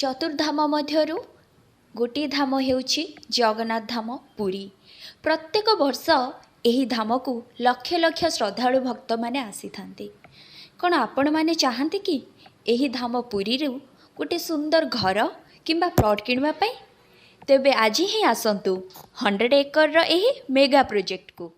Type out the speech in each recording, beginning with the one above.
चतुर्धाम मध्यरु गोटे धाम हेउछि जगन्नाथ धाम पुरी। प्रत्येक वर्ष एही धाम को लक्ष लक्ष श्रद्धालु भक्त माने आसी थांती। कौन आपण माने चाहते कि एही धाम पुरी रु गोटे सुंदर घर किंबा प्लॉट किणवा पाई? तेबे आज ही आसंतु 100 एकर एही मेगा प्रोजेक्ट को।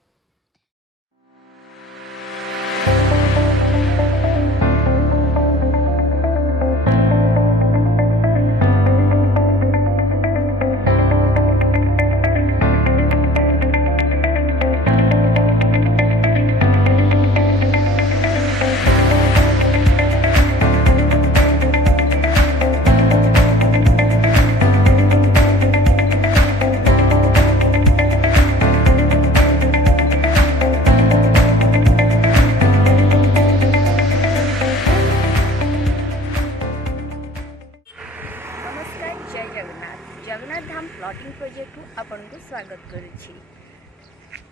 जगन्नाथ धाम प्लॉटिंग प्रोजेक्ट को आपन को स्वागत करुछि।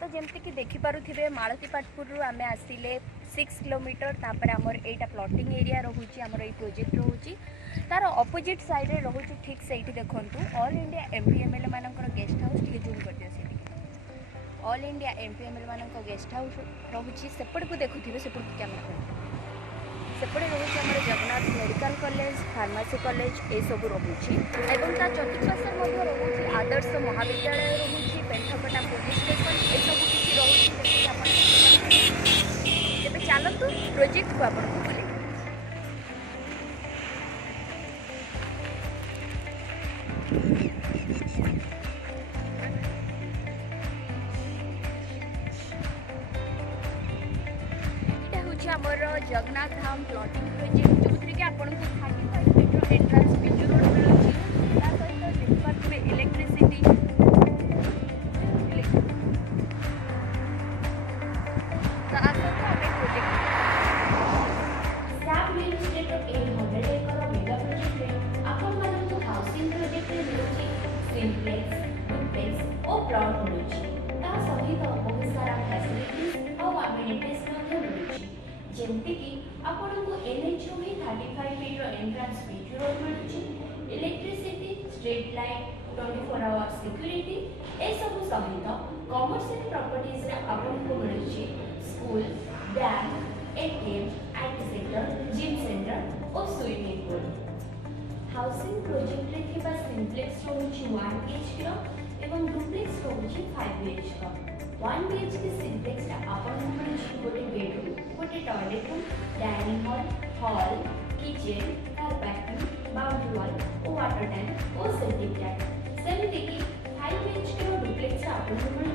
तो जमती कि देखि पारुथिबे मालती पाटपुर आमे आसिले 6 किलोमीटर तापर हमर एटा प्लॉटिंग एरिया रहुछि। हमर ए प्रोजेक्ट रहुछि तार ऑपोजिट साइड रे रहुछि। ठीक सेठी देखंतु ऑल इंडिया एमपीएमएल मानकर गेस्ट हाउस टिके जूम कर दियो। सेठी ऑल इंडिया एमपीएमएल मानकर गेस्ट हाउस रहुछि। सेपड को देखुथिबे सेपड को कैमरा कर सेपटे रोचे आम Jagannath medical college pharmacy college ये सब रोचे और चतुर्पार्श्वे रोचे आदर्श महाविद्यालय रोचे पेंठकटा पुलिस स्टेशन ये सब किसी रोचे। चलतु प्रोजेक्ट को आपको बुले आमर जगन्नाथ धाम प्लॉटिंग प्रोजेक्ट जो कि आपको 35 फीट एंट्रांस बीच रोड मिलूँ सहित देखिए इलेक्ट्रिसिटी Simplex, Duplex और प्लॉट मिलूँ सहित बहुत सारा फैसिलिटीज और अम्यूनिटीज जेमती कि आपको एनएचओ में 35 फीट एंट्रांस बीच रोड मिलूँ electricity street light 24 hour security ए सब सहित कमर्शियल प्रॉपर्टीज रे आपको मिलूँ school bank ATM IT sector gym centre और स्विमिंग पूल। हाउसिंग प्रोजेक्ट रे थिबा सिम्प्लेक्स रोची 1 बीएचके एवं डुप्लेक्स रोची 5 बीएचके। 1 बीएचके सिम्प्लेक्स रे आपन मिलूँ गोटे बेडरूम गोटे toilet room dining hall kitchen car parking boundary wall और वाटर टैंक और सेप्टिक टैंक। सेमती कि 5 बीएचके डुप्लेक्स रे आपन मिलूँ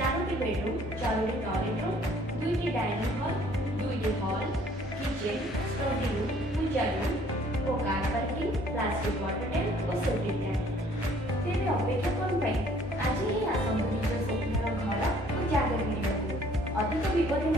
4टी बेडरूम 4टी टॉयलेट रूम 2टी डाइनिंग हॉल 2टी hall kitchen study room puja room और car parking plastic water tank और सेप्टिक टैंक। तेरे अपेक्षा कौन पाई आज ही आसंतु निज स्वप्नर घर और जगह किणवाक। अधिक विवरण